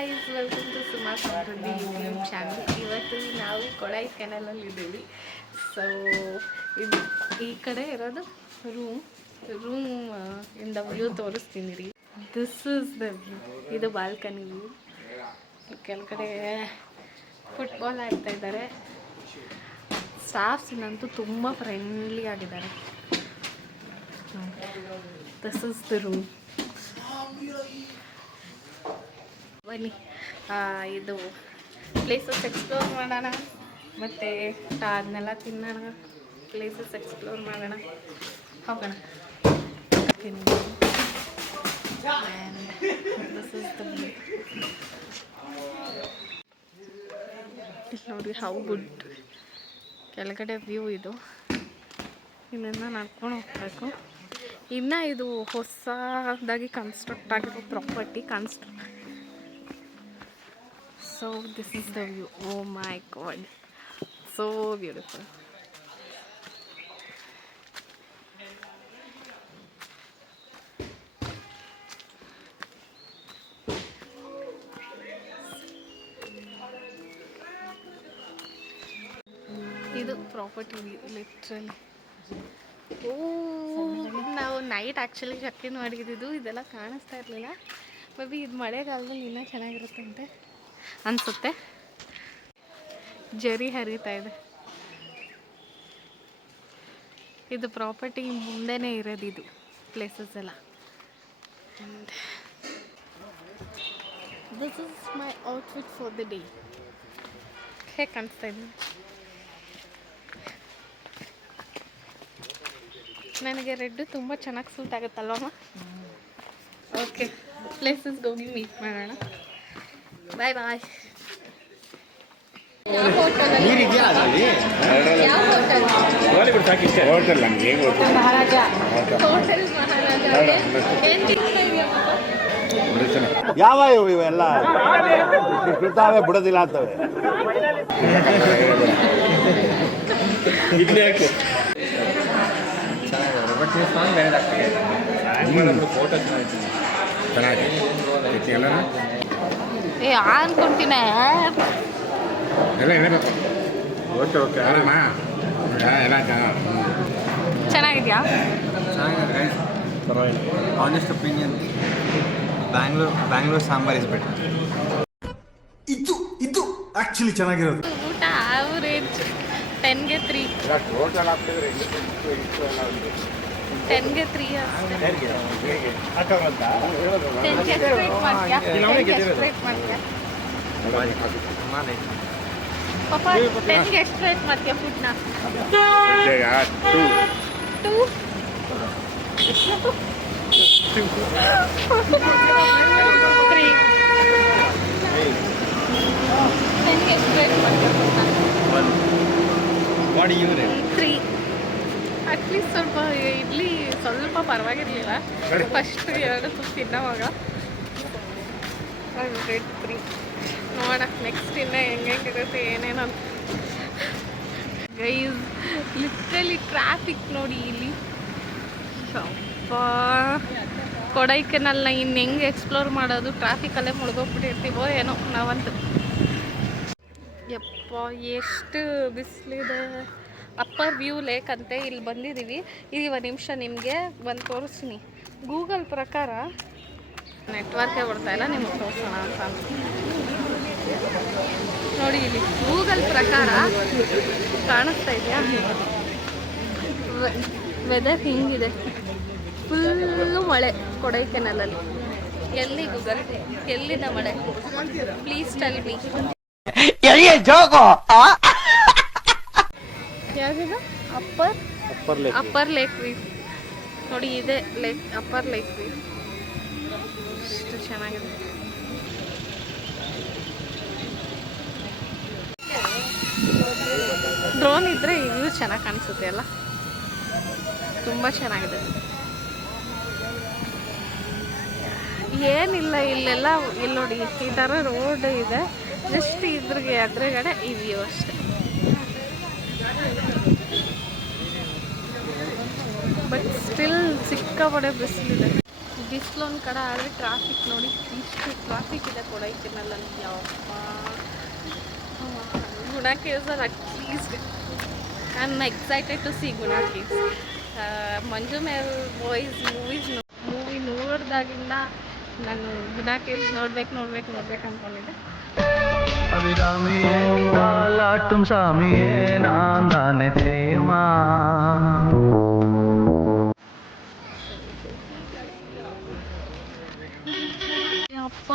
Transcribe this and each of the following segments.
Guys, welcome to Suma Samruddhi YouTube channel. ಇವತ್ತು ನಾವು ಕೊಡೈಕೆನಾಲಲ್ಲಿ ಇದ್ದೀವಿ. ಸೊ ಇದು ಈ ಕಡೆ ಇರೋದು ರೂಮ್ ಇಂದ ವ್ಯೂ ತೋರಿಸ್ತೀನಿ ರೀ. This is the view. ಇದು ಬಾಲ್ಕನಿ ವ್ಯೂ. ಕೆಳಗಡೆ ಫುಟ್ಬಾಲ್ ಆಡ್ತಾ ಇದ್ದಾರೆ. ಸ್ಟಾಫ್ಸಿನಂತೂ ತುಂಬ ಫ್ರೆಂಡ್ಲಿ ಆಗಿದ್ದಾರೆ. This is the room. ಬನ್ನಿ ಇದು ಪ್ಲೇಸಸ್ ಎಕ್ಸ್ಪ್ಲೋರ್ ಮಾಡೋಣ, ಮತ್ತು ಅದನ್ನೆಲ್ಲ ತಿನ್ನೋಣ, ಪ್ಲೇಸಸ್ ಎಕ್ಸ್ಪ್ಲೋರ್ ಮಾಡೋಣ, ಹೋಗೋಣ. This is the view. ನೋಡಿ ಹೌ ಗುಡ್. ಕೆಳಗಡೆ ವ್ಯೂ ಇದು. ಇಲ್ಲಿಂದ ನಡ್ಕೊಂಡು ಹೋಗ್ಬೇಕು. ಇನ್ನು ಇದು ಹೊಸದಾಗಿ ಕನ್ಸ್ಟ್ರಕ್ಟ್ ಆಗಿರೋ property. So this is the view. Oh my god, so beautiful. ಇದು ಪ್ರಾಪರ್ಟಿ ವ್ಯೂ ಲಿಟ್ರಲಿ. ನಾವು ನೈಟ್ ಆ್ಯಕ್ಚುಲಿ ಚೆಕ್-ಇನ್ ಮಾಡಿದ್ದು. ಇದೆಲ್ಲ ಕಾಣಿಸ್ತಾ ಇರಲಿಲ್ಲ. ಮೇ ಬಿ ಇದು ಮಳೆಗಾಲದಲ್ಲಿ ಇನ್ನೂ ಚೆನ್ನಾಗಿರುತ್ತಂತೆ ಅನಿಸುತ್ತೆ. ಜರಿ ಹರಿತಾ ಇದೆ. ಇದು ಪ್ರಾಪರ್ಟಿ ಮುಂದೆನೇ ಇರೋದು ಇದು ಪ್ಲೇಸಸ್ ಎಲ್ಲ. And this is my outfit for the day. ಹೇಗೆ ಕಾಣಿಸ್ತಾ ಇದ್ದೀನಿ? ನನಗೆ ರೆಡ್ ತುಂಬ ಚೆನ್ನಾಗಿ ಸೂಟ್ ಆಗುತ್ತಲ್ವಮ್ಮ. ಓಕೆ, ಪ್ಲೇಸಸ್ಗೆ ಹೋಗಿ ಮೀಟ್ ಮಾಡೋಣ. ಬಾಯ್ ಬಾಯ್. ಯಾವ ಇವೆಲ್ಲ ಬಿಡ್ತಾವೆ ಬಿಡೋದಿಲ್ಲ ಅಂತವೆ. ಅನ್ಕೊಂತೀನಿ ಚೆನ್ನಾಗಿದ್ಯಾ? Honest opinion, Bangalore sambar is better. ಇದು ಆಕ್ಚುಲಿ ಚೆನ್ನಾಗಿರೋದು. ಊಟ ಆವರೇಜ್ 10ಗೆ 3. 10ಗೆ 3 ಅಷ್ಟೇ. 10ಗೆ ಎಕ್ಸ್ಟ್ರೇಟ್ ಮಾಡ್ತೀಯಾ? ಪಾಪ 10ಗೆ ಎಕ್ಸ್ಟ್ರೇಟ್ ಮಾಡ್ತೀಯಾ ಫುಡ್ನ? 2 3 10ಗೆ ಎಕ್ಸ್ಟ್ರೇಟ್ ಮಾಡ್ತೀಯಾ ಫುಡ್ನ? 3. ಅಟ್ಲೀಸ್ಟ್ ಸ್ವಲ್ಪ ಇಡ್ಲಿ ಸ್ವಲ್ಪ ಪರವಾಗಿರಲಿಲ್ಲ. ಫಸ್ಟ್ 2 ತುತ್ತು ತಿನ್ನೋವಾಗ ರೆಡ್ 3. ನೋಡೋಣ ನೆಕ್ಸ್ಟ್ ಇನ್ನು ಹೆಂಗಿರುತ್ತೆ ಏನೇನೋ. ಗೈಸ್, ಲಿಟ್ರಲಿ ಟ್ರಾಫಿಕ್ ನೋಡಿ ಇಲ್ಲಿ. ಕೊಡೈಕೆನಾಲ್ನ ಇನ್ನು ಹೆಂಗೆ ಎಕ್ಸ್ಪ್ಲೋರ್ ಮಾಡೋದು? ಟ್ರಾಫಿಕಲ್ಲೇ ಮುಳುಗೋಗ್ಬಿಟ್ಟಿರ್ತೀವೋ ಏನೋ ನಾವಂತೂ. ಯಪ್ಪ, ಎಷ್ಟು ಬಿಸಿಲಿದೆ. ಅಪ್ಪರ್ ವ್ಯೂ ಲೇಕ್ ಅಂತೆ ಇಲ್ಲಿ ಬಂದಿದ್ದೀವಿ. ಇದು 1 ನಿಮಿಷ ನಿಮಗೆ ಬಂದು ತೋರಿಸ್ತೀನಿ. ಗೂಗಲ್ ಪ್ರಕಾರ ನೆಟ್ವರ್ಕೇ ಬರ್ತಾ ಇಲ್ಲ, ನಿಮಗೆ ತೋರಿಸೋಣ ಅಂತ. ನೋಡಿ ಇಲ್ಲಿ ಗೂಗಲ್ ಪ್ರಕಾರ ಕಾಣಿಸ್ತಾ ಇದೆಯಾ? ವೆದರ್ ಹಿಂಗಿದೆ. ಫುಲ್ಲು ಮಳೆ ಕೊಡೈಕೆನಾಲಲ್ಲಿ. ಎಲ್ಲಿ ಗೂಗಲ್, ಎಲ್ಲಿದೆ ಮಳೆ? Please tell me. ಯಾವ್ದು? Upper lake view. ನೋಡಿ ಇದೆ ಲೇಕ್, ಅಪ್ಪರ್ ಲೇಕ್ ವ್ಯೂ. ಎಷ್ಟು ಚೆನ್ನಾಗಿದೆ. ಡ್ರೋನ್ ಇದ್ರೆ ಈ ವ್ಯೂ ಚೆನ್ನಾಗಿ ಕಾಣಿಸುತ್ತೆ ಅಲ್ಲ, ತುಂಬ ಚೆನ್ನಾಗಿದೆ. ಏನಿಲ್ಲ ಇಲ್ಲೆಲ್ಲ, ಇಲ್ಲಿ ನೋಡಿ ಈ ಥರ ರೋಡ್ ಇದೆ. ಜಸ್ಟ್ ಇದ್ರಿಗೆ ಎದುರುಗಡೆ ಈ ವ್ಯೂ ಅಷ್ಟೆ. ಬಟ್ ಸ್ಟಿಲ್ ಸಿಕ್ಕಾಪಟ್ಟೆ ಬಿಸಿಲಿದೆ. ಬಿಸಿಲೊಂದು ಕಡೆ ಆದರೆ ಟ್ರಾಫಿಕ್ ನೋಡಿ ಇಷ್ಟು ಟ್ರಾಫಿಕ್ ಇದೆ ಕೊಡೈಕೆನಲ್ಲಿ. ಯಪ್ಪ Guna caves are at least I am excited to see Guna caves. Manjummel boys movie ನೋಡಿದಾಗಿಂದ ನಾನು ಗುಣಾ ಕೇವ್ಸ್ ನೋಡ್ಬೇಕು ಅಂದ್ಕೊಂಡಿದ್ದೆ. அபிராமியே தாலாட்டும் சாமியே நான் தானே தெரியுமா. ಅಪ್ಪ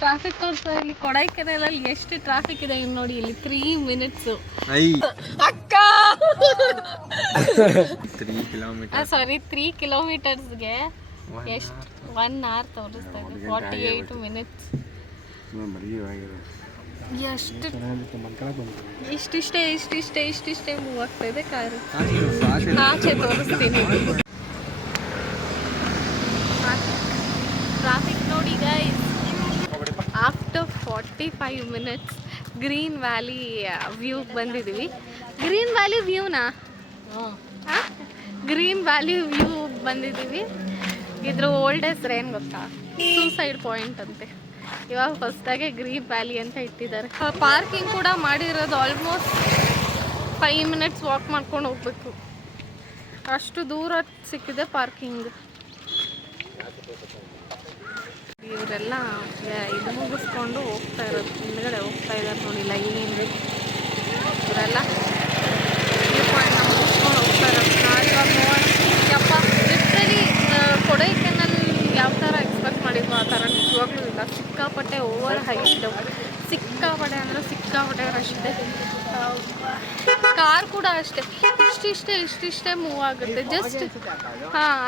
ಟ್ರಾಫಿಕ್ ತೋರಿಸ್ತಾ ಇಲ್ಲಿ ಕೊಡೈಕೆನಾಲಲ್ಲಿ ಎಷ್ಟು ಟ್ರಾಫಿಕ್ ಇದೆ ಇನ್ನು ನೋಡಿ. ಇಲ್ಲಿ 3 minutes ಅಕ್ಕ 3 kilometersಗೆ ಎಷ್ಟು 1 hour ತೋರಿಸ್ತಾ ಇದೆ. 48 minutes. ಇಷ್ಟಿಷ್ಟೇ ಮೂವ್ ಆಗ್ತಾ ಇದೆ ಕಾರು. ಆಚೆ ತೋರಿಸ್ತೀನಿ. ಟ್ರಾಫಿಕ್ ನೋಡಿ guys. After 45 minutes green valley ವ್ಯೂಗೆ ಬಂದಿದ್ದೀವಿ. ಗ್ರೀನ್ ವ್ಯಾಲಿ ವ್ಯೂನಾ? ಗ್ರೀನ್ ವ್ಯಾಲಿ ವ್ಯೂ ಬಂದಿದ್ದೀವಿ. ಇದ್ರ ಓಲ್ಡ್ ಹೆಸ್ರು ಏನು ಗೊತ್ತಾ? ಸೂಸೈಡ್ ಪಾಯಿಂಟ್ ಅಂತೆ. ಇವಾಗ ಫಸ್ಟಾಗೆ ಗ್ರೀನ್ ವ್ಯಾಲಿ ಅಂತ ಇಟ್ಟಿದ್ದಾರೆ. ಪಾರ್ಕಿಂಗ್ ಕೂಡ ಮಾಡಿರೋದು ಆಲ್ಮೋಸ್ಟ್ 5 minutes ವಾಕ್ ಮಾಡ್ಕೊಂಡು ಹೋಗ್ಬೇಕು, ಅಷ್ಟು ದೂರ ಸಿಕ್ಕಿದೆ ಪಾರ್ಕಿಂಗ್. ಇವರೆಲ್ಲ ಇದು ಮುಗಿಸ್ಕೊಂಡು ಹೋಗ್ತಾ ಇರೋದು, ಹಿಂದ್ಗಡೆ ಹೋಗ್ತಾ ಇದ್ದಾರೆ ನೋಡಿ ಲೈನ್. ಇವರೆಲ್ಲ ವ್ಯೂ ಪಾಯಿಂಟ್ನ ಮುಗಿಸ್ಕೊಂಡು ಹೋಗ್ತಾ ಇರೋದು. ಇವಾಗ ನೋಡೋಣ. ಯಪ್ಪ ಲಿಟ್ರಲಿ ಕೊಡೈಕೆನಾಲ್ ಯಾವ ಥರ ಎಕ್ಸ್ಪೆಕ್ಟ್ ಮಾಡಿದ್ವು ಆ ಥರ ನಿಜವಾಗ್ಲೂ ಇಲ್ಲ. ಸಿಕ್ಕಾಪಟ್ಟೆ ಓವರ್ ಹೈಟ್, ಸಿಕ್ಕಾಪಟ್ಟೆ ರಶ್ ಇದೆ. ಕಾರ್ ಕೂಡ ಅಷ್ಟೇ ಇಷ್ಟಿಷ್ಟೇ ಮೂವ್ ಆಗುತ್ತೆ. ಜಸ್ಟ್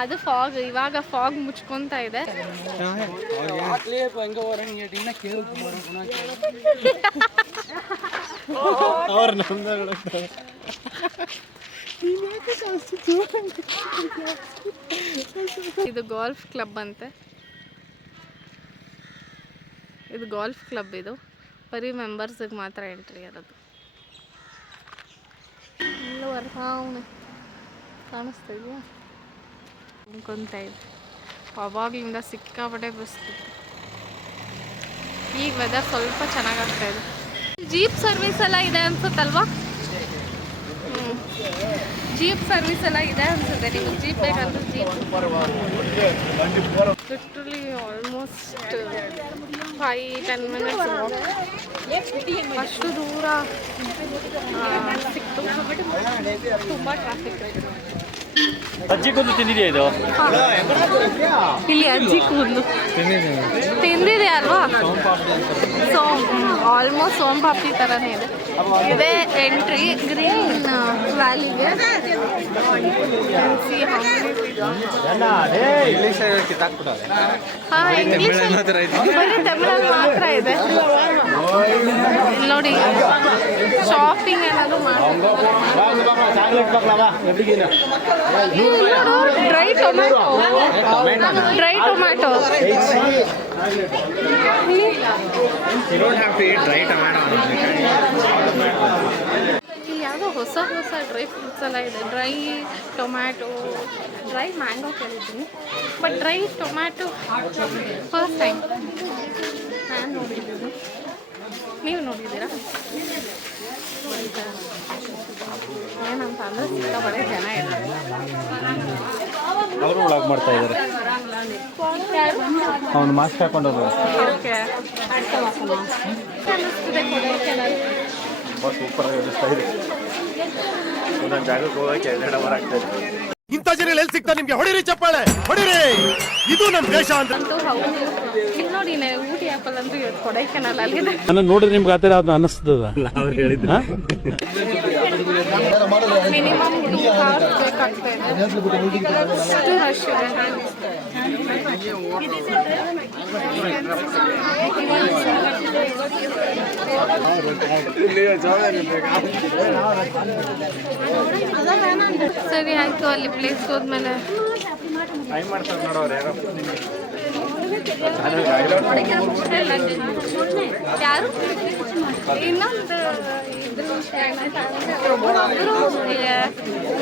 ಅದು ಫಾಗ್. ಇವಾಗ ಫಾಗ್ ಮುಚ್ಕೊತಾ ಇದೆ. ಇದು ಗಾಲ್ಫ್ ಕ್ಲಬ್ ಅಂತೆ. ಇದು ಗಾಲ್ಫ್ ಕ್ಲಬ್. ಇದು ಬರೀ ಮೆಂಬರ್ಸಿಗೆ ಮಾತ್ರ ಎಂಟ್ರಿ ಇರೋದು. ಅವನು ಕಾಣಿಸ್ತಾ ಇದೆಯಾ? ಅನ್ಕೊಂತ ಇದೆ. ಅವಾಗಲಿಂದ ಸಿಕ್ಕಾಪಟ್ಟೆ ಬಸ್ತಿತ್ತು. ಈಗ ವೆದರ್ ಸ್ವಲ್ಪ ಚೆನ್ನಾಗಾಗ್ತಾ ಇದೆ. ಜೀಪ್ ಸರ್ವಿಸ್ ಎಲ್ಲ ಇದೆ ಅನ್ಸುತ್ತಲ್ವಾ? ಜೀಪ್ ಸರ್ವಿಸ್ ಎಲ್ಲ ಇದೆ ಅನ್ಸುತ್ತೆ. ನಿಮಗೆ ಜೀಪ್ ಬೇಕಂದ್ರೆ jeep. Literally almost 5-10 minutes walk. ಅಷ್ಟು ದೂರ ಸಿಕ್ತು. ತುಂಬ ಟ್ರಾಫಿಕ್ ಇದೆ. ಅಜ್ಜಿ ಕೂದಲು ತಿಂದಿದೆಯಾ ಇದು? ಇಲ್ಲಿ ಅಜ್ಜಿ ಕೂದಲು ತಿಂದಿದೆ ಅಲ್ವಾ? ಆಲ್ಮೋಸ್ಟ್ ಸೋನ್ ಪಾಪಡಿ ಥರನೇ ಇದೆ. ಇದೇ ಎಂಟ್ರಿ ಗ್ರೀನ್ ವ್ಯಾಲಿಗೆ. ಹಾಂ, ಇಂಗ್ಲೀಷ್ ಬರೀ ತಮಿಳಲ್ಲಿ ಮಾತ್ರ ಇದೆ. ಇಲ್ಲಿ ನೋಡಿ, ಶಾಪಿಂಗ್ ಏನಾದರೂ ಮಾಡ್ತಾರೆ. Dry tomato. ಇಲ್ಲಿ ಯಾವುದೋ ಹೊಸ ಡ್ರೈ ಫ್ರೂಟ್ಸ್ ಎಲ್ಲ ಇದೆ. ಡ್ರೈ ಟೊಮ್ಯಾಟೊ, ಡ್ರೈ ಮ್ಯಾಂಗೋ ಕೇಳಿದ್ದೀನಿ, but dry tomato first time ನಾನು ನೋಡಿದ್ದೀನಿ. ನೀವು ನೋಡಿದ್ದೀರಾ? ಏನಂತ ಅಂದರೆ ಸಿಕ್ಕಾಪಟ್ಟೆ ಜನ ಇದ್ದಾರೆ. ಅವರು ವ್ಲಾಗ್ ಮಾಡ್ತಾ ಇದ್ದಾರೆ. ಅವನು ಮಾಸ್ಕ್ ಹಾಕೊಂಡೋದು. ಓಕೆ, ಅನ್ನಿಸ್ತಿದೆ ಕೊಡೈಕೆನಾಲ್. ಸೂಪರ್ ಆಗಿ ಅನಿಸ್ತಾ ಇದೆ. ಒಂದೊಂದು ಜಾಗಕ್ಕೆ ಹೋಗಕ್ಕೆ 2 hour ಆಗ್ತಾ ಇದೆ. ಇಂಥ ಜನ ಎಲ್ಲಿ ಸಿಗ್ತಾರೆ ನಿಮ್ಗೆ? ಹೊಡಿರಿ ಚಪ್ಪಾಳೆ, ಹೊಡಿರಿ. ಇದು ನಮ್ಮ ದೇಶ ಅಂತ. ಹೌದು, ಇಲ್ಲಿ ನೋಡಿ ಊಟಿ ಆ್ಯಪಲ್ ಅಂತೂ ಕೊಡೈಕೆನಾಲ್ ಅಲ್ಲಿದೆ. ನಾನು ನೋಡಿದ್ರೆ ನಿಮ್ಗೆ ಆ ಥರ ಅದು ಅನ್ನಿಸ್ತದ? ಮಿನಿಮಮ್ ಬೇಕಾಗ್ತಾ ಇದೆ. ಅಷ್ಟು ರಶ್ ಇದೆ. ಸರಿ ಆಯ್ತು. ಅಲ್ಲಿ ಪ್ಲೇಸ್ ಹೋದ್ಮೇಲೆ ಯಾರು ಇನ್ನೊಂದು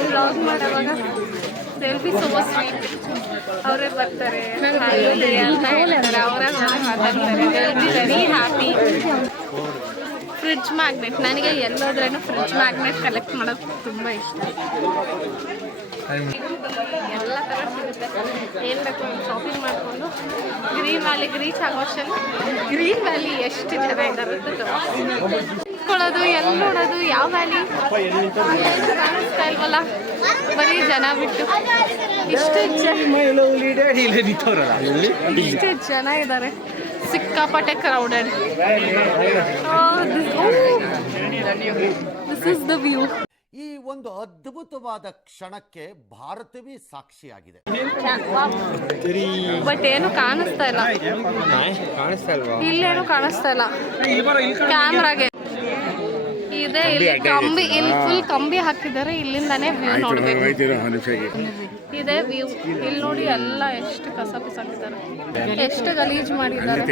ವ್ಲಾಗ್ ಮಾಡೋವಾಗ ಸೆಲ್ಫಿ ಸೋ ಸ್ವೀಟ್ ಅವರೇ ಬರ್ತಾರೆ ಅವರೇ ಮಾತಾಡ್ತಾರೆ ವೆರಿ ಹ್ಯಾಪಿ. ಫ್ರಿಡ್ಜ್ ಮ್ಯಾಗ್ನೆಟ್ ನನಗೆ ಎಲ್ಲೋದ್ರೂ ಫ್ರಿಡ್ಜ್ ಮ್ಯಾಗ್ನೆಟ್ ಕಲೆಕ್ಟ್ ಮಾಡೋದು ತುಂಬ ಇಷ್ಟ. ಎಲ್ಲ ಥರ ಸಿಗುತ್ತೆ. ಏನು ಬೇಕು ಶಾಪಿಂಗ್ ಮಾಡಿಕೊಂಡು ಗ್ರೀನ್ ವ್ಯಾಲಿಗೆ ರೀಚ್ ಆಗೋ ಅಷ್ಟಲ್ಲಿ ಗ್ರೀನ್ ವ್ಯಾಲಿ ಎಷ್ಟು ಜನ ಇದ್ದಾರೆ ಕೊಳ್ಳೋದು ಎಲ್ಲಿ ನೋಡೋದು ಯಾವ ವ್ಯಾಲಿ ಕಾಣಿಸ್ತಾ ಇಲ್ವಲ್ಲ, ಬರೀ ಜನ ಬಿಟ್ಟು ಇಷ್ಟು ಜನ ಇದ್ದಾರೆ. ಸಿಕ್ಕಾಪಟ್ಟೆ crowded. This is the view. ಈ ಒಂದು ಅದ್ಭುತವಾದ ಕ್ಷಣಕ್ಕೆ ಭಾರತವೇ ಸಾಕ್ಷಿಯಾಗಿದೆ. ಬಟ್ ಏನು ಕಾಣಿಸ್ತಾ ಇಲ್ಲ, ಇಲ್ಲೇನು ಕಾಣಿಸ್ತಾ ಇಲ್ಲ ಕ್ಯಾಮ್ರಾಗೆ. ಇದೆ ಇಲ್ಲಿ ಕಂಬಿ, ಇಲ್ಲಿ ಫುಲ್ ಕಂಬಿ ಹಾಕಿದ್ದಾರೆ. ಇಲ್ಲಿಂದಾನೇ ವ್ಯೂ ನೋಡ್ಬೇಕು. ಇದೆ ವ್ಯೂ. ಇಲ್ಲಿ ನೋಡಿ ಎಲ್ಲ ಎಷ್ಟು ಕಸ ಬಿಸಾಕಿದ್ದಾರೆ, ಎಷ್ಟು ಗಲೀಜ್ ಮಾಡಿದ್ದಾರೆ.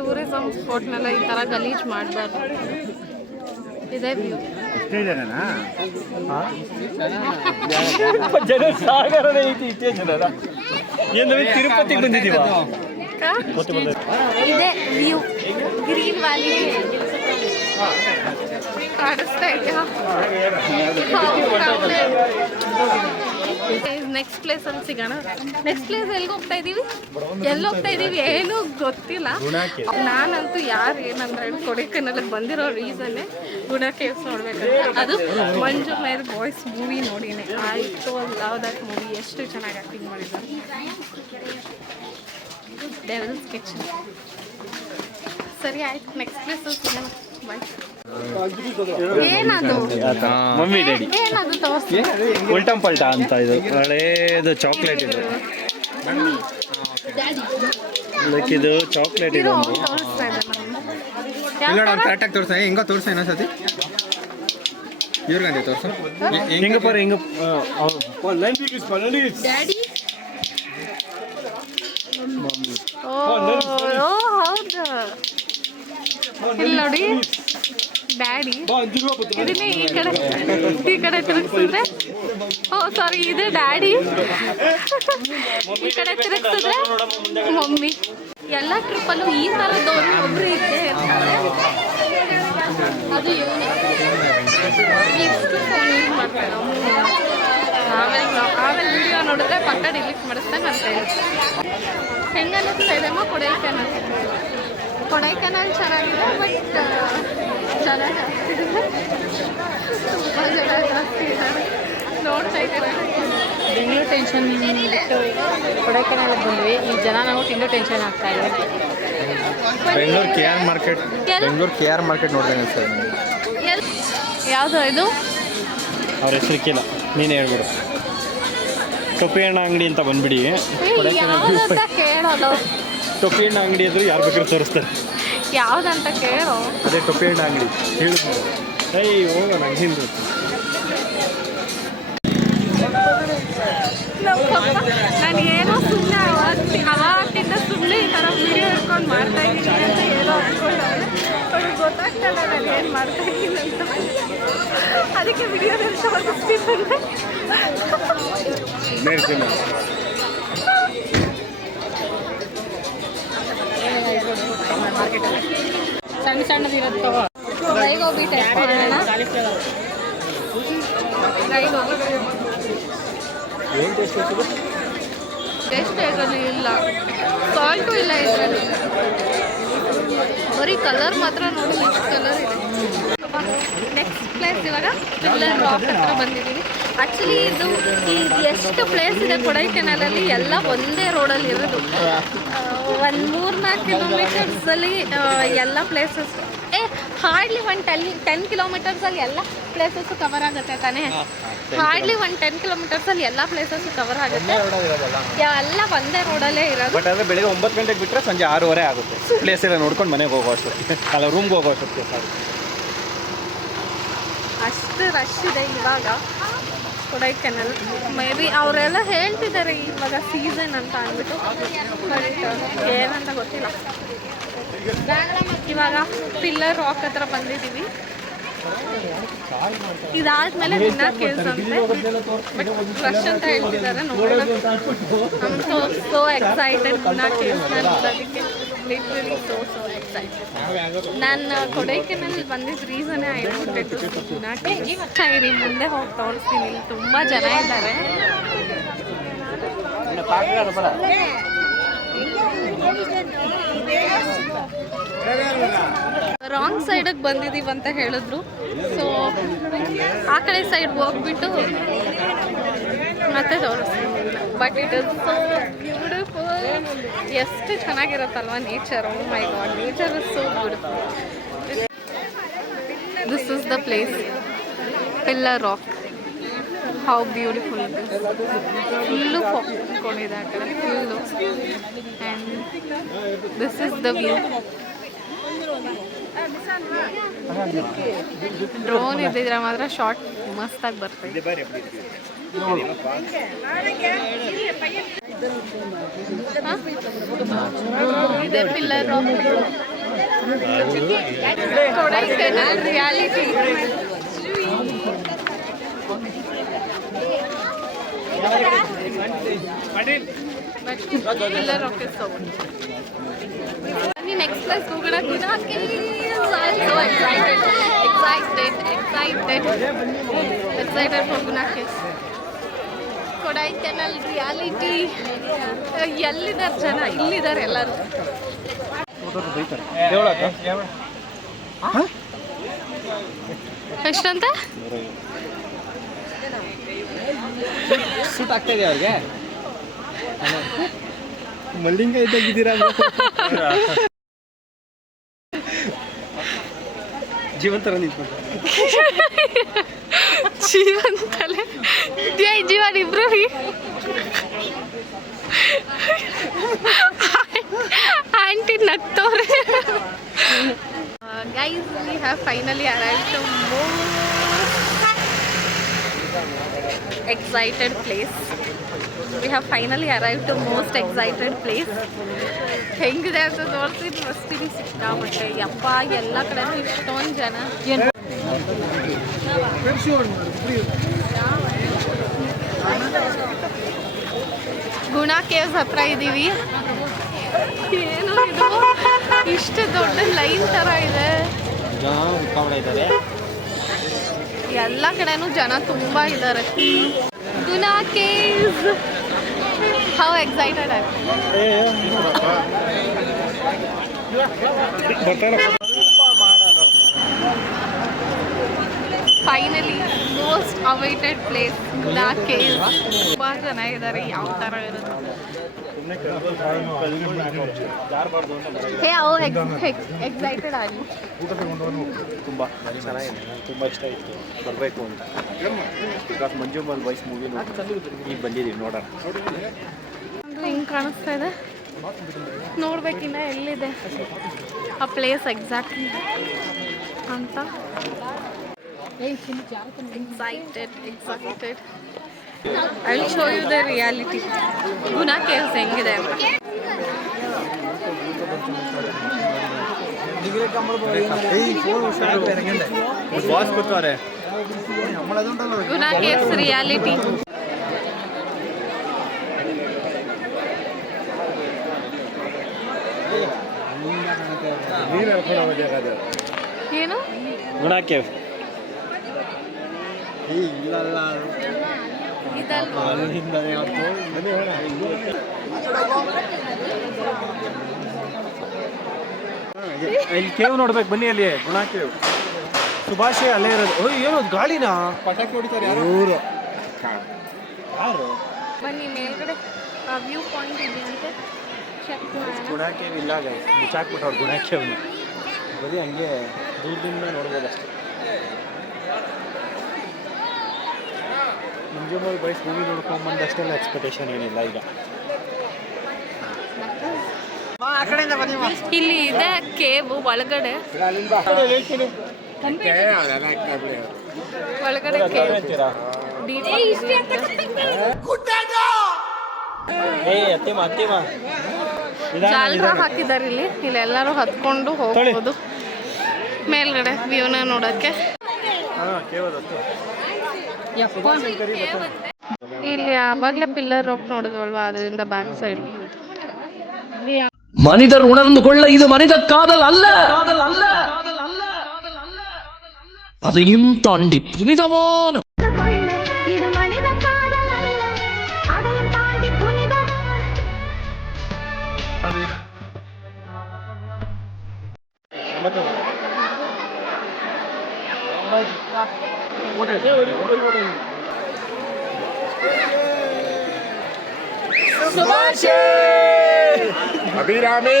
ಟೂರಿಸಂ ಸ್ಪಾಟ್ನೆಲ್ಲ ಈ ತರ ಗಲೀಜ್ ಮಾಡಬಾರ್ದು. ಇದೆ ವ್ಯೂ. ತಿರುಪತಿಗೆ ಬಂದಿದ್ದೀವ. ಇದೆ ವ್ಯೂ. ಗ್ರೀನ್ ವ್ಯಾಲಿ ಕಾಣಿಸ್ತಾ ಇದೆಯಾ? ನೆಕ್ಸ್ಟ್ ಪ್ಲೇಸ್ ಅಲ್ಲಿ ಸಿಗೋಣ. ನೆಕ್ಸ್ಟ್ ಪ್ಲೇಸ್ ಎಲ್ಲಿಗೆ ಹೋಗ್ತಾ ಇದೀವಿ, ಎಲ್ಲಿ ಹೋಗ್ತಾ ಇದೀವಿ ಏನೂ ಗೊತ್ತಿಲ್ಲ. ನಾನಂತೂ ಯಾರು ಏನಂದ್ರೆ ಕೊಡೈಕೆನಾಲಿಗೆ ಬಂದಿರೋ ರೀಸನ್ನೇ ಗುಣ ಕೇವ್ಸ್ ನೋಡ್ಬೇಕಂತ. ಅದು ಮಂಜು ಮೇರ್ ಬಾಯ್ಸ್ ಮೂವಿ ನೋಡಿನೇ ಆಯಿತು. ಲವ್ ದಟ್ ಮೂವಿ ಎಷ್ಟು ಚೆನ್ನಾಗಿ ಆ್ಯಕ್ಟಿಂಗ್ ಮಾಡಿದ್ದಾರೆ. Devils kitchen. ಸರಿ ಆಯ್ತು, ನೆಕ್ಸ್ಟ್ ಪ್ಲೇಸ್ ಸಿಗೋಣ. ಬಾಯ್. ಏನದು ಮಮ್ಮಿ ಡ್ಯಾಡಿ ಏನದು ತೋರಿಸಿ. ಉಲ್ಟಂ ಪಲ್ಟಾ ಅಂತ. ಇದು ಹಳೇದು ಚಾಕ್ಲೇಟ್. ಇದು ಇದು ಚಾಕ್ಲೇಟ್. ಇದು ತೋರಿಸ್ತಾ ಇದೆ ಕರೆಕ್ಟಾಗಿ ತೋರ್ಸ. ಹೆಂಗೋ ತೋರ್ಸ ಇನ್ನೊಂದ್ಸತಿ ಇವ್ರಿಗಂತೆ ತೋರ್ಸ. ಹಿಂಗಪ್ಪ ಹಿಂಗ ಡ್ಯಾಡಿ. ಓ ಹೌದು, ಇಲ್ಲಿ ನೋಡಿ ಡ್ಯಾಡಿ. ಇದನ್ನೇ ಈ ಕಡೆ ತಿರುಗಿಸಿದ್ರೆ, ಓ ಸಾರಿ ಇದು ಡ್ಯಾಡಿ. ಈ ಕಡೆ ತಿರುಗಿಸಿದ್ರೆ ಮಮ್ಮಿ. ಎಲ್ಲ ಟ್ರಿಪ್ಪಲ್ಲೂ ಈ ಥರದವರು ಒಬ್ರು ಇದ್ದೇ ಇರ್ತಾರೆ. ಅದು ಇವನೇ ಎಷ್ಟು ಫೋನ್ ಯೂಸ್ ಮಾಡ್ತಾರೆ. ಆಮೇಲೆ ವಿಡಿಯೋ ನೋಡಿದ್ರೆ ಪಕ್ಕ ಡಿಲೀಟ್ ಮಾಡಿಸ್ತಾನೆ ಅಂತ ಹೇಳುತ್ತೆ. ಹೆಂಗೆ ಅನ್ನಿಸ್ತಾ ಇದೆಮ್ಮ ಕೊಡೈಕೆನಾಲ್? ಕೊಡೈಕೆನಾಲ್ ಚೆನ್ನಾಗಿದೆ, ಬಟ್ ಜನ ಜಾಸ್ತಿ ಇದೆ. ತುಂಬ ಜನ ಜಾಸ್ತಿ ಇದ್ದಾರೆ. ನೋಡ್ತಾ ಇದ್ದಾರೆ. ಬೆಂಗಳೂರು ಟೆನ್ಷನ್ ಬಿಟ್ಟು ಕೊಡೈಕೆನಾಲಿಗೆ ಬಂದ್ವಿ. ಈ ಜನ ನಾವು ಇನ್ನೂ ಟೆನ್ಷನ್ ಆಗ್ತಾ ಇದೆ. ಬೆಂಗಳೂರು ಕೆ ಆರ್ ಮಾರ್ಕೆಟ್ ನೋಡ್ದಂಗೆ ಸರ್. ಯಾವುದು ಇದು? ಅವ್ರ ಹೆಸರಿಕ್ಕಿಲ್ಲ, ನೀನೇ ಹೇಳ್ಬಿಡು. ಟೊಪ್ಪಿ ಹಣ್ಣ ಅಂಗಡಿ ಅಂತ ಬಂದ್ಬಿಡಿ. ಯಾವುದಂತ ಕೇಳೋದು. ಟೊಪ್ಪಿ ಹಣ್ಣ ಅಂಗಡಿ ಆದರೂ ಯಾರು ಬೇಕಾದ್ರೂ ತೋರಿಸ್ತಾರೆ. ಯಾವುದಂತ ಕೇಳೋ. ಅದೇ ಟೊಪ್ಪಿ ಹಣ್ಣ ಅಂಗಡಿ ಹೇಳಿದ್ರು. ಹೋಗೋಣ ಹಿಂದೆ. ನನಗೇನೋ ಸುಮ್ಮನೆ ಅವಾಗಿಂದ ಸುಮ್ಮನೆ ಈ ಥರ ವಿಡಿಯೋ ಹಿಡ್ಕೊಂಡು ಮಾಡ್ತಾ ಇದ್ದೀನಿ ಅಂತ ಏನೋ ಅಂದ್ಕೊಂಡವ್ರೆ. ಅವ್ರಿಗೆ ಗೊತ್ತಾಗ್ತಲ್ಲ ನಾನು ಏನು ಮಾಡ್ತಾ ಇದ್ದೀನಿ ಅಂತ. ಅದಕ್ಕೆ ವಿಡಿಯೋದಲ್ಲಿ ತೋರಿಸ್ತಿದ್ದೆ. ಸಣ್ಣ ಸಣ್ಣದಿರುತ್ತೆ. ಡ್ರೈ ಗೋಬಿ ಟೆಸ್ಟ್ ಮಾಡೋಣ. ಡ್ರೈ ಗೋಬಿ ಟೇಸ್ಟ್ ಹೇಗಲ್ಲಿ ಇಲ್ಲ, ಸಾಲ್ಟು ಇಲ್ಲ ಇದರಲ್ಲಿ. ಬರೀ ಕಲರ್ ಮಾತ್ರ ನೋಡಿ ಎಷ್ಟು ಕಲರ್ ಇದೆ. ನೆಕ್ಸ್ಟ್ ಪ್ಲೇಸ್ ಇವಾಗ ಪಿಲ್ಲರ್ ರಾಕ್ ಹತ್ರ ಬಂದಿದ್ದೀವಿ. ಆ್ಯಕ್ಚುಲಿ ಇದು ಎಷ್ಟು ಪ್ಲೇಸ್ ಇದೆ ಕೊಡೈಕೆನಾಲಲ್ಲಿ, ಎಲ್ಲ ಒಂದೇ ರೋಡಲ್ಲಿ ಇರೋದು. ಒಂದು 3-4 ಕಿಲೋಮೀಟರ್ಸಲ್ಲಿ ಎಲ್ಲ ಪ್ಲೇಸಸ್. ಹಾರ್ಡ್ಲಿ ಒಂದು 10 ಕಿಲೋಮೀಟರ್ಸಲ್ಲಿ ಎಲ್ಲ ಪ್ಲೇಸಸ್ಸು ಕವರ್ ಆಗುತ್ತೆ ತಾನೇ. ಹಾರ್ಡ್ಲಿ ಒಂದು 10 ಕಿಲೋಮೀಟರ್ಸಲ್ಲಿ ಎಲ್ಲ ಪ್ಲೇಸಸ್ಸು ಕವರ್ ಆಗುತ್ತೆ. ಎಲ್ಲ ಒಂದೇ ರೋಡಲ್ಲೇ ಇರೋದು. ಬಟ್ ಆದರೆ ಬೆಳಿಗ್ಗೆ 9 ಗಂಟೆಗೆ ಬಿಟ್ಟರೆ ಸಂಜೆ 6:30 ಆಗುತ್ತೆ. ಪ್ಲೇಸ್ ಎಲ್ಲ ನೋಡ್ಕೊಂಡು ಮನೆಗೆ ಹೋಗೋ ಅಷ್ಟೊತ್ತಿಗೆ, ಅಲ್ಲ ರೂಮ್ಗೆ ಹೋಗೋ ಅಷ್ಟೊತ್ತಿಗೆ ಸಾಕು. ಅಷ್ಟು ರಶ್ ಇದೆ ಇವಾಗ. ಕೊಡೈಕೆನಲ್. ಮೇ ಬಿ ಅವರೆಲ್ಲ ಹೇಳ್ತಿದ್ದಾರೆ ಇವಾಗ ಸೀಸನ್ ಅಂತ ಅಂದ್ಬಿಟ್ಟು, ಬಟ್ ಏನಂತ ಗೊತ್ತಿಲ್ಲ. ಇವಾಗ ಪಿಲ್ಲರ್ ರಾಕ್ ಹತ್ರ ಬಂದಿದ್ದೀವಿ. ಇದಾದ್ಮೇಲೆ ವಿನ್ನಾ ಕೇವ್ಸ್ ಅಂತೆ, ಬಟ್ ರಶ್ ಅಂತ ಹೇಳ್ತಿದ್ದಾರೆ. ನೋಡೋಣ. ಸೋ ಎಕ್ಸೈಟೆಡ್ ವಿನ್ನಾ ಕೇವ್ಸ್ನ ನೋಡೋದಕ್ಕೆ. Literally so excited. ನಾನು ಕೊಡೈಕೆನಲ್ ಬಂದಿದ್ದ ರೀಸನ್ನೇ ಆಗಿಬಿಟ್ಟು ವಿನ್ನಾ ಕೇವ್ಸ್. ಇರಿ ಮುಂದೆ ಹೋಗಿ ತೋರಿಸ್ತೀನಿ. ಇಲ್ಲಿ ತುಂಬ ಜನ ಇದ್ದಾರೆ. ರಾಂಗ್ ಸೈಡಿಗೆ ಬಂದಿದ್ದೀವಿ ಅಂತ ಹೇಳಿದ್ರು. ಸೊ ಆ ಕಡೆ ಸೈಡ್ ಹೋಗ್ಬಿಟ್ಟು ಮತ್ತೆ ತೋರಿಸ್ತೀನಿ. But it is so beautiful. ಎಷ್ಟು ಚೆನ್ನಾಗಿರುತ್ತಲ್ವ nature. Oh my god, nature is so beautiful. This is the place, pillar rock. How beautiful it is. Full ಕೊಂಡಿದೆ ಆ ಕಡೆ full. And this is the view. Drone ಇದ್ದಿದ್ರೆ ಮಾತ್ರ shot ಮಸ್ತಾಗಿ ಬರ್ತದೆ. ಇದೆ pillar rock. Kodaikanal reality. Pillar rock is so next place ಹೋಗೋಣ. Guna caves. I am so excited for Guna caves. Kodaikanal reality. ಎಲ್ಲಿದ್ದಾರೆ ಜನ? ಇಲ್ಲಿದ್ದಾರೆ ಎಲ್ಲರೂ. ಎಷ್ಟಂತ ಸೂಟ್ ಆಗ್ತಾ ಇದೆ ಅವ್ರಿಗೆ. ಮಲ್ಲಿಂಗ ಇದ್ದಾಗಿದ್ದೀರಾ? ಜೀವಂತರ ನಿಂತ್ಕೊಂಡು ಜೀವಂತಲೆ ಜೀವನ್ ಇಬ್ರು ರೀ. ಆಂಟಿ ನಗ್ತವ್ರೆ. Guys, we have finally arrived to most excited place. We have finally arrived to most excited place. ಹೆಂಗಿದೆ ಅಂತ ತೋರಿಸಿದ್ದು ಮಸ್ತಿನಿ ಸಿಕ್ಕಾಮಟ್ಟೆ. ಯಪ್ಪ, ಎಲ್ಲ ಕಡೆನೂ ಇಷ್ಟೊಂದು ಜನ. ಗುನಾ ಕೇವ್ಸ್ ಹತ್ರ ಇದ್ದೀವಿ. ಏನು ಇದು ಇಷ್ಟು ದೊಡ್ಡ ಲೈನ್ ಥರ ಇದೆ. ಎಲ್ಲ ಕಡೆನೂ ಜನ ತುಂಬ ಇದ್ದಾರೆ. ಗುನಾ ಕೇವ್ಸ್. ಹೌ ಎಕ್ಸೈಟೆಡ್ ಆಯ್ತು. Finally most awaited place Guna caves. ತುಂಬ ಜನ ಇದ್ದಾರೆ. ಯಾವ ಥರ ಇರುತ್ತೆ ಎಕ್ಸೈಟೆಡ್ ಆಗಿ. ತುಂಬ ಚೆನ್ನಾಗಿದೆ. ತುಂಬ ಇಷ್ಟ ಆಯಿತು ಬರಬೇಕು ಅಂತ. ಬಿಕಾಸ್ ಮಂಜುಮಲ್ ಬಾಯ್ಸ್ ಮೂವಿ ಈಗ ಬಂದಿದ್ದೀವಿ ನೋಡೋಣ. ಹಿಂಗೆ ಕಾಣಿಸ್ತಾ ಇದೆ. ನೋಡ್ಬೇಕಿನ್ನ ಎಲ್ಲಿದೆ ಆ ಪ್ಲೇಸ್ ಎಕ್ಸಾಕ್ಟ್ಲಿ ಅಂತ. Excited. I will show you the reality. Guna caves ಹೆಂಗಿದೆ ಅಂತ. Guna caves reality. ಏನು ಗುನಾ ಕೇವ್ ಇದಲ್ವಾ? ಇಲ್ಲಿ ಕೇವ್ ನೋಡ್ಬೇಕು ಬನ್ನಿ. ಅಲ್ಲಿ ಗುನಾ ಕೇವ್. ಸುಭಾಷೆ ಅಲ್ಲೇ ಇರೋದು. ಓಯ್, ಏನು ಗಾಳಿನ ಪಟಾಕಿ ಹೊಡಿತಾರೆ ಯಾರು? ಬನ್ನಿ, ಮೇಲ್ಗಡೆ ವ್ಯೂ ಪಾಯಿಂಟ್ ಇದೆಯಂತೆ. ಚೆಕ್ ಮಾಡೋಣ. ಗುನಾ ಕೇವ್ ಇಲ್ಲ ಗೈಸ್, ಮುಚ್ಚಾಕ್ಬಿಟ್ಟವ್ರು ಗುನಾ ಕೇವ್ನ. ಬರೀ ಹಂಗೆ ದೂರದಿಂದ ನೋಡ್ಬೋದು ಅಷ್ಟೇ. ಮಂಜುಮಲ್ ಬಾಯ್ಸ್ ಮೂವಿ ನೋಡ್ಕೊಂಬಂದಷ್ಟೆಲ್ಲ ಎಕ್ಸ್ಪೆಕ್ಟೇಷನ್ ಏನಿಲ್ಲ ಈಗ. ಇಲ್ಲಿ ಇದೆ ಕೇವ್ ಒಳಗಡೆ. ಒಳಗಡೆ ಕೇವ್. ಜಾಲರ ಹಾಕಿದ್ದಾರೆ ಇಲ್ಲಿ ಎಲ್ಲರೂ ಹತ್ಕೊಂಡು ಹೋಗ್ಬೋದು ಮೇಲ್ಗಡೆ ವ್ಯೂನ ನೋಡೋಕ್ಕೆ. ಇಲ್ಲಿ ಆವಾಗಲೇ ಪಿಲ್ಲರ್ ರೋಪ್ ನೋಡಿದ್ವಲ್ವಾ, ಅದರಿಂದ ಬ್ಯಾಕ್ ಸೈಡ್ மனிதர் உணர்ந்து கொள்ள இது மனித காதல் அல்ல, அதையும் தாண்டி புனிதமான ಅಭಿರಾಮಿ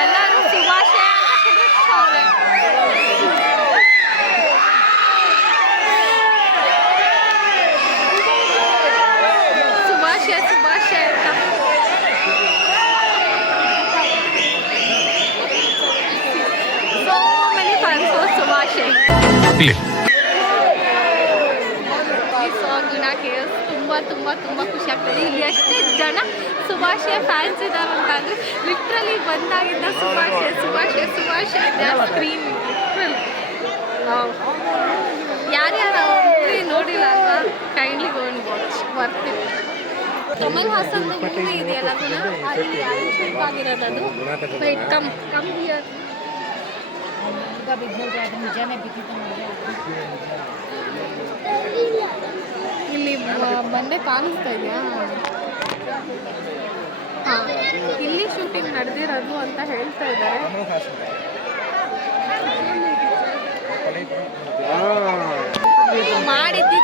ಎಲ್ಲರೂ ಶುಭಾಶಯ ಅಂತ. So many fans for ಶುಭಾಶಯ. ತುಂಬ ಖುಷಿ ಆಗ್ತದೆ. ಇಲ್ಲಿ ಎಷ್ಟೇ ಜನ ಶುಭಾಶಯ ಫ್ಯಾನ್ಸ್ ಇದ್ದಾರೆ ಅಂತಂದರೆ ಲಿಟ್ರಲಿ ಬಂದಾಗಿದ್ದ ಶುಭಾಶಯ ಸ್ಕ್ರೀನ್ ಯಾರ್ಯಾರು ನೋಡಿಲ್ಲ ಅಲ್ವಾ, ಕೈಂಡ್ಲಿ ಗೋ ಅಂಡ್ ವಾಚ್, ಬರ್ತೀವಿ. ಕಮಲ್ ಹಾಸನ್ ಮೂವಿ ಇದೆಯಲ್ಲ ಅಲ್ಲಿ ಶೂಟ್ ಆಗಿರೋದು ಅದು. White come here. ಇಲ್ಲಿ ಬಂಡೆ ಕಾಣಿಸ್ತಾ ಇದೆಯಾ? ಹಾಂ, ಇಲ್ಲಿ ಶೂಟಿಂಗ್ ನಡೆದಿರೋದು ಅಂತ ಹೇಳ್ತಾ ಇದ್ದಾರೆ. ಮಾಡಿದ್ದು